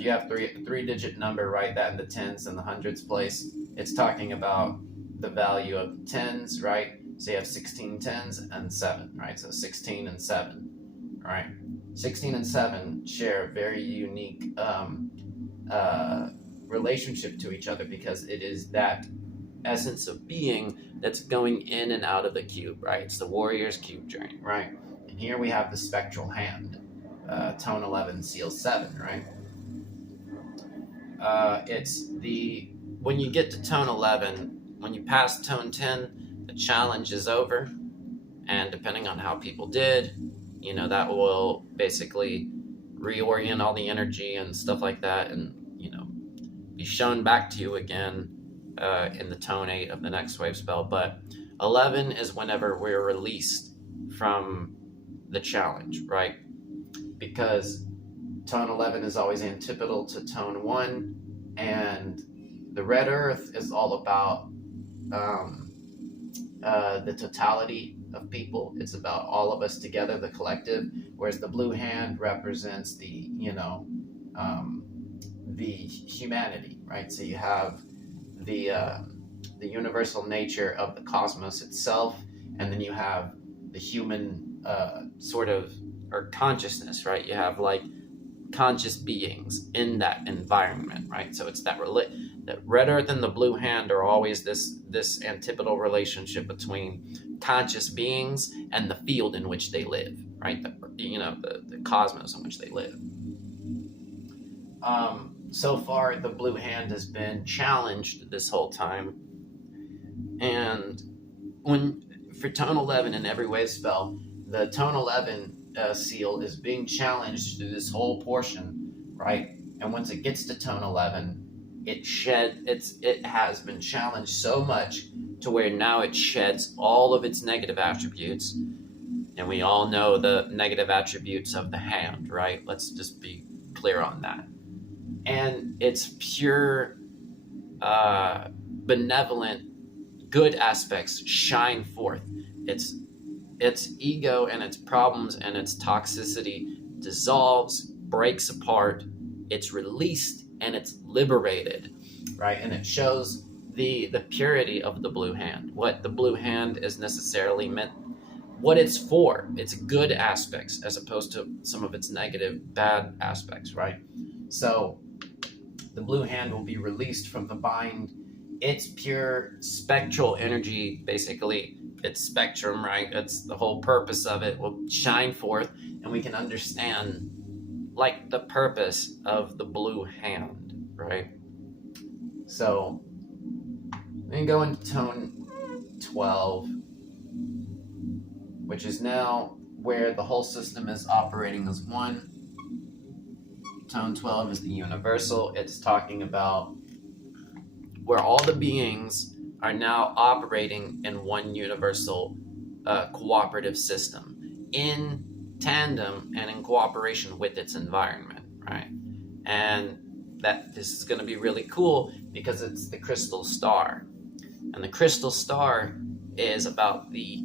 you have three-digit number, write that in the tens and the hundreds place. It's talking about the value of tens, right? So you have 16 tens and 7, right? So 16 and 7, right? 16 and 7 share a very unique relationship to each other, because it is that essence of being that's going in and out of the cube, right? It's the warrior's cube journey, right? And here we have the spectral hand, tone 11, seal 7, right? When you get to tone 11, when you pass tone 10, the challenge is over, and depending on how people did, that will basically reorient all the energy and stuff like that, and be shown back to you again in the tone 8 of the next wave spell. But 11 is whenever we're released from the challenge, right? Because tone 11 is always antipodal to tone 1, and the red earth is all about the totality of people. It's about all of us together, the collective, whereas the blue hand represents the humanity, right? So you have the universal nature of the cosmos itself, and then you have the human or consciousness, right? You have like conscious beings in that environment, right? So it's that red earth and the blue hand are always this antipodal relationship between conscious beings and the field in which they live, right? The cosmos in which they live. So far, the blue hand has been challenged this whole time, and for tone 11 in every wave spell, the tone 11 seal is being challenged through this whole portion, right? And once it gets to tone 11, it has been challenged so much to where now it sheds all of its negative attributes, and we all know the negative attributes of the hand, right? Let's just be clear on that. And its pure, benevolent, good aspects shine forth. Its ego and its problems and its toxicity dissolves, breaks apart, it's released, and it's liberated, right? And it shows the purity of the blue hand, what the blue hand is necessarily meant, what it's for, its good aspects, as opposed to some of its negative, bad aspects, right? So the blue hand will be released from the bind. Its pure spectral energy, basically, its spectrum, right? That's the whole purpose of it, will shine forth, and we can understand like the purpose of the blue hand, right? So we can go into tone 12, which is now where the whole system is operating as one. Tone 12 is the universal. It's talking about where all the beings are now operating in one universal cooperative system in tandem and in cooperation with its environment, right? And that this is going to be really cool because it's the crystal star. And the crystal star is about the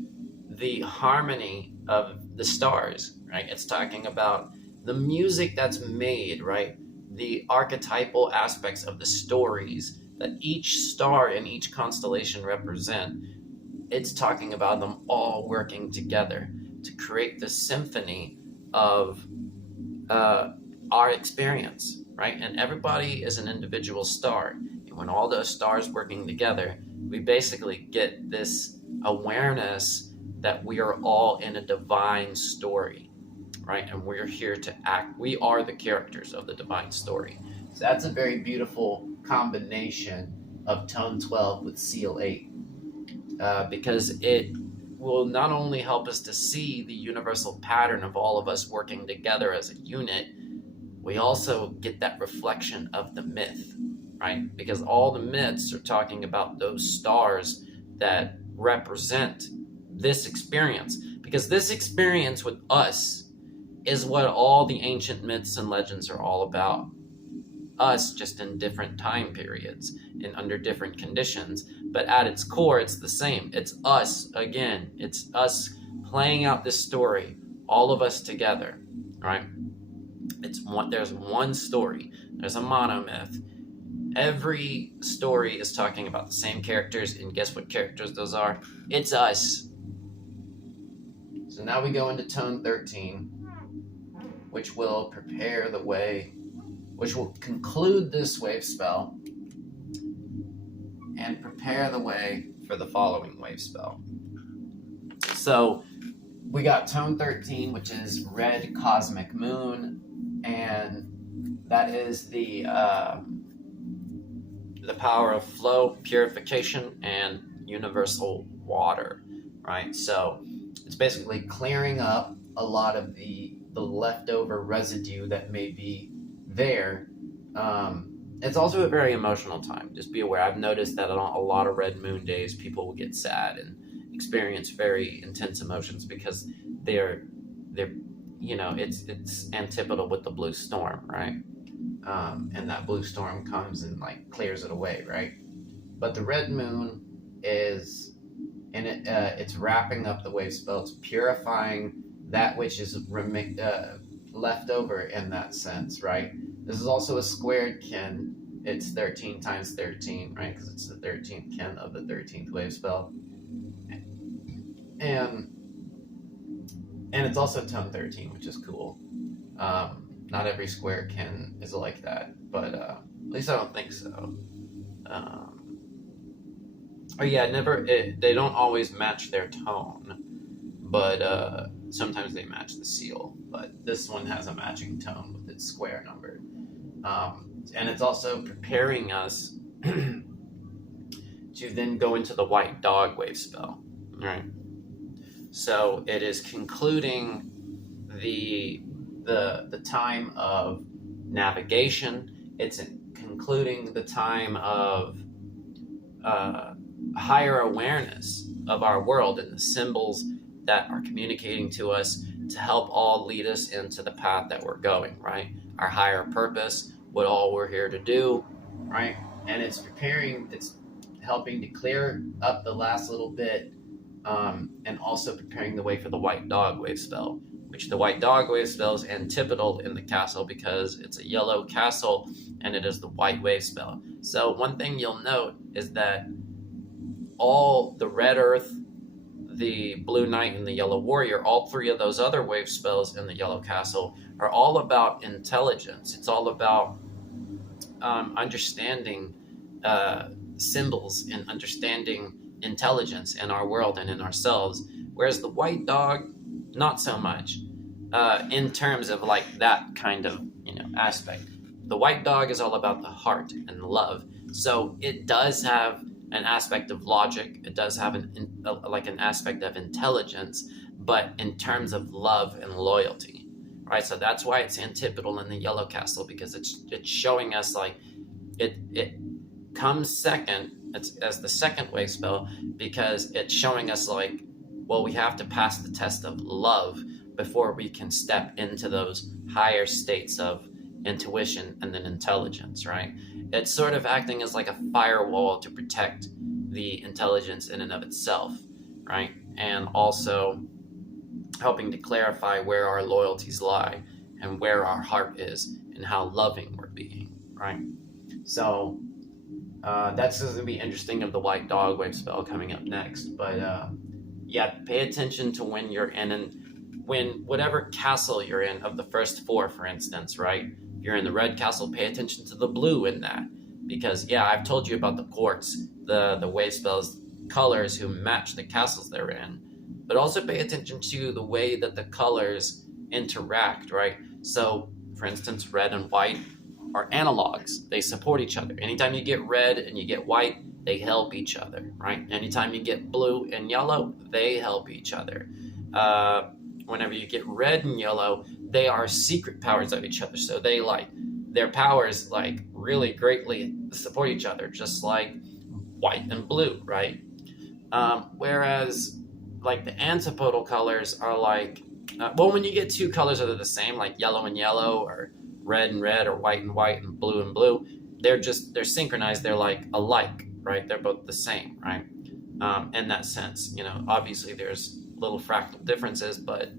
harmony of the stars, right? It's talking about the music that's made, right? The archetypal aspects of the stories that each star and each constellation represent. It's talking about them all working together to create the symphony of our experience, right? And everybody is an individual star. And when all those stars working together, we basically get this awareness that we are all in a divine story. right? And we're here to act. We are the characters of the divine story. So that's a very beautiful combination of tone 12 with seal 8, because it will not only help us to see the universal pattern of all of us working together as a unit, we also get that reflection of the myth, right? Because all the myths are talking about those stars that represent this experience. Because this experience with us is what all the ancient myths and legends are all about. Us, just in different time periods and under different conditions. But at its core, it's the same. It's us again. It's us playing out this story, all of us together, right? There's one story. There's a monomyth. Every story is talking about the same characters, and guess what characters those are? It's us. So now we go into tone 13, which will prepare the way, which will conclude this wave spell and prepare the way for the following wave spell. So we got tone 13, which is Red Cosmic Moon, and that is the power of flow, purification, and universal water, right? So it's basically clearing up a lot of the leftover residue that may be there. It's also a very emotional time. Just be aware. I've noticed that on a lot of red moon days, people will get sad and experience very intense emotions because they're it's antipodal with the blue storm, right? And that blue storm comes and like clears it away, right? But the red moon is, and it's wrapping up the wave spell. It's purifying that which is left over in that sense, right? This is also a squared kin. It's 13 times 13, right? Because it's the 13th kin of the 13th wave spell. And it's also tone 13, which is cool. Not every square kin is like that, but at least I don't think so. They don't always match their tone, but sometimes they match the seal. But this one has a matching tone with its square number. And it's also preparing us to then go into the white dog wave spell, right? So it is concluding the time of navigation. It's concluding the time of higher awareness of our world and the symbols that are communicating to us to help all lead us into the path that we're going, right? Our higher purpose, what all we're here to do, right? And it's helping to clear up the last little bit, and also preparing the way for the white dog wave spell, which the white dog wave spell is antipodal in the castle because it's a yellow castle and it is the white wave spell. So one thing you'll note is that all the red earth, the blue knight, and the yellow warrior, all three of those other wave spells in the yellow castle are all about intelligence. It's all about understanding symbols and understanding intelligence in our world and in ourselves, whereas the white dog, not so much in terms of like that kind of aspect. The white dog is all about the heart and love, so it does have an aspect of logic. It does have an aspect of intelligence, but in terms of love and loyalty, right? So that's why it's antipodal in the yellow castle, because it's showing us like it comes second. It's as the second wave spell because it's showing us like, well, we have to pass the test of love before we can step into those higher states of intuition and then intelligence, right? It's sort of acting as like a firewall to protect the intelligence in and of itself, right? And also helping to clarify where our loyalties lie and where our heart is and how loving we're being, right? So that's going to be interesting of the white dog wave spell coming up next. But pay attention to when you're in, and when whatever castle you're in of the first four, for instance, right? If you're in the red castle, pay attention to the blue in that, because I've told you about the quartz, the wave spells colors who match the castles they're in, but also pay attention to the way that the colors interact, right? So, for instance, red and white are analogs. They support each other. Anytime you get red and you get white, they help each other, right? Anytime you get blue and yellow, they help each other. Whenever you get red and yellow, they are secret powers of each other. So they their powers really greatly support each other, just like white and blue, right? Whereas the antipodal colors are when you get two colors that are the same, like yellow and yellow, or red and red, or white and white, and blue, they're synchronized. They're alike, right? They're both the same, right? In that sense, obviously there's little fractal differences, but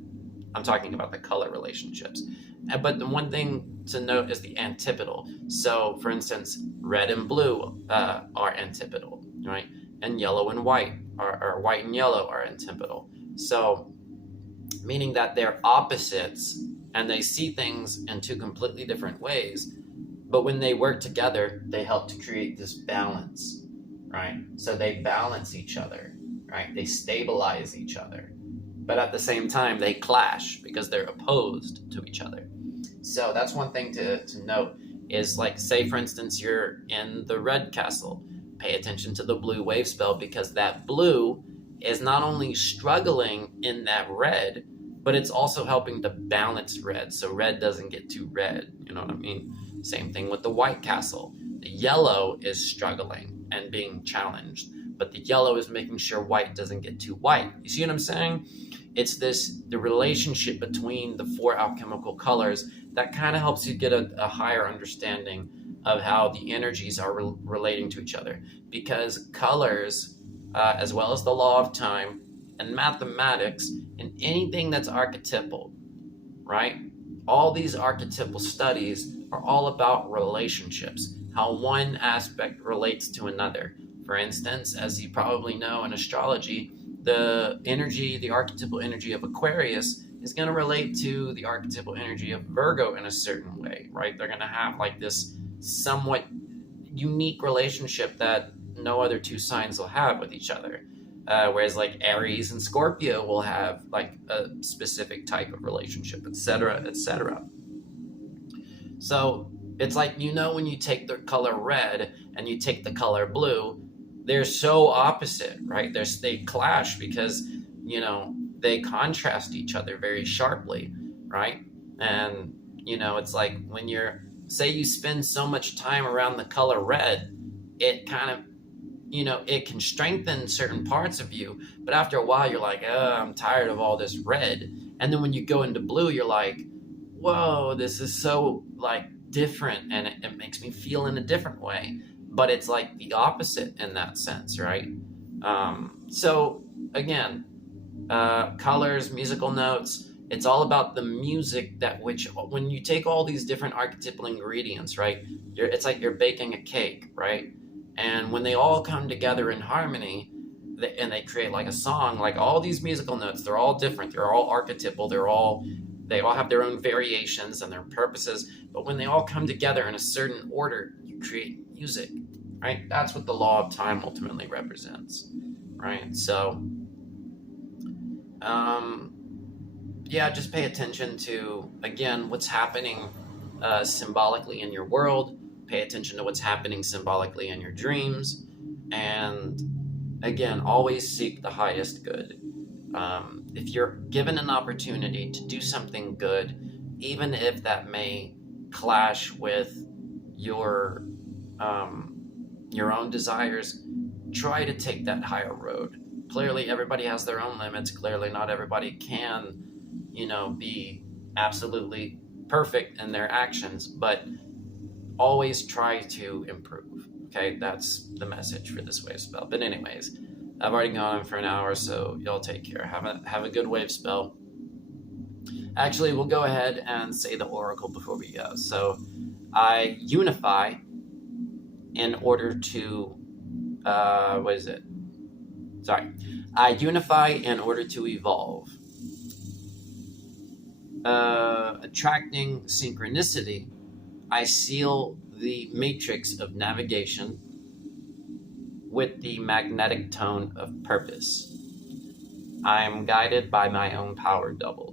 I'm talking about the color relationships. But the one thing to note is the antipodal. So, for instance, red and blue are antipodal, right? And yellow and white, or white and yellow, are antipodal. So, meaning that they're opposites and they see things in two completely different ways, but when they work together, they help to create this balance, right? So they balance each other, right? They stabilize each other, but at the same time, they clash because they're opposed to each other. So that's one thing to note is, say, for instance, you're in the red castle. Pay attention to the blue Wavespell, because that blue is not only struggling in that red, but it's also helping to balance red, so red doesn't get too red. You know what I mean? Same thing with the white castle. The yellow is struggling and being challenged, but the yellow is making sure white doesn't get too white. You see what I'm saying? It's the relationship between the four alchemical colors that kind of helps you get a higher understanding of how the energies are relating to each other. Because colors, as well as the law of time and mathematics, and anything that's archetypal, right? All these archetypal studies are all about relationships, how one aspect relates to another. For instance, as you probably know in astrology, the archetypal energy of Aquarius is going to relate to the archetypal energy of Virgo in a certain way, right? They're going to have this somewhat unique relationship that no other two signs will have with each other. Whereas Aries and Scorpio will have a specific type of relationship, etc., etc. So it's when you take the color red and you take the color blue, they're so opposite, right? They clash because, they contrast each other very sharply, right? And, it's when say you spend so much time around the color red, it kind of, it can strengthen certain parts of you, but after a while you're I'm tired of all this red. And then when you go into blue, you're whoa, this is so different, and it makes me feel in a different way. But it's the opposite in that sense, right? So again, colors, musical notes, it's all about the music when you take all these different archetypal ingredients, right? It's you're baking a cake, right? And when they all come together in harmony, and they create a song, all these musical notes, they're all different, they're all archetypal, they all have their own variations and their purposes, but when they all come together in a certain order, you create music, right? That's what the law of time ultimately represents, right? So, just pay attention to, again, what's happening symbolically in your world. Pay attention to what's happening symbolically in your dreams. And again, always seek the highest good. If you're given an opportunity to do something good, even if that may clash with your own desires, try to take that higher road. Clearly, everybody has their own limits. Clearly, not everybody can, be absolutely perfect in their actions, but always try to improve. Okay, that's the message for this Wavespell. But anyways, I've already gone on for an hour, so y'all take care. Have a good Wavespell. Actually, we'll go ahead and say the oracle before we go. So, I unify in order to, I unify in order to evolve. Attracting synchronicity, I seal the matrix of navigation with the magnetic tone of purpose. I am guided by my own power double.